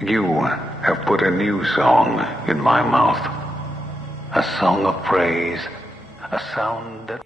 You have put a new song in my mouth. A song of praise. A sound that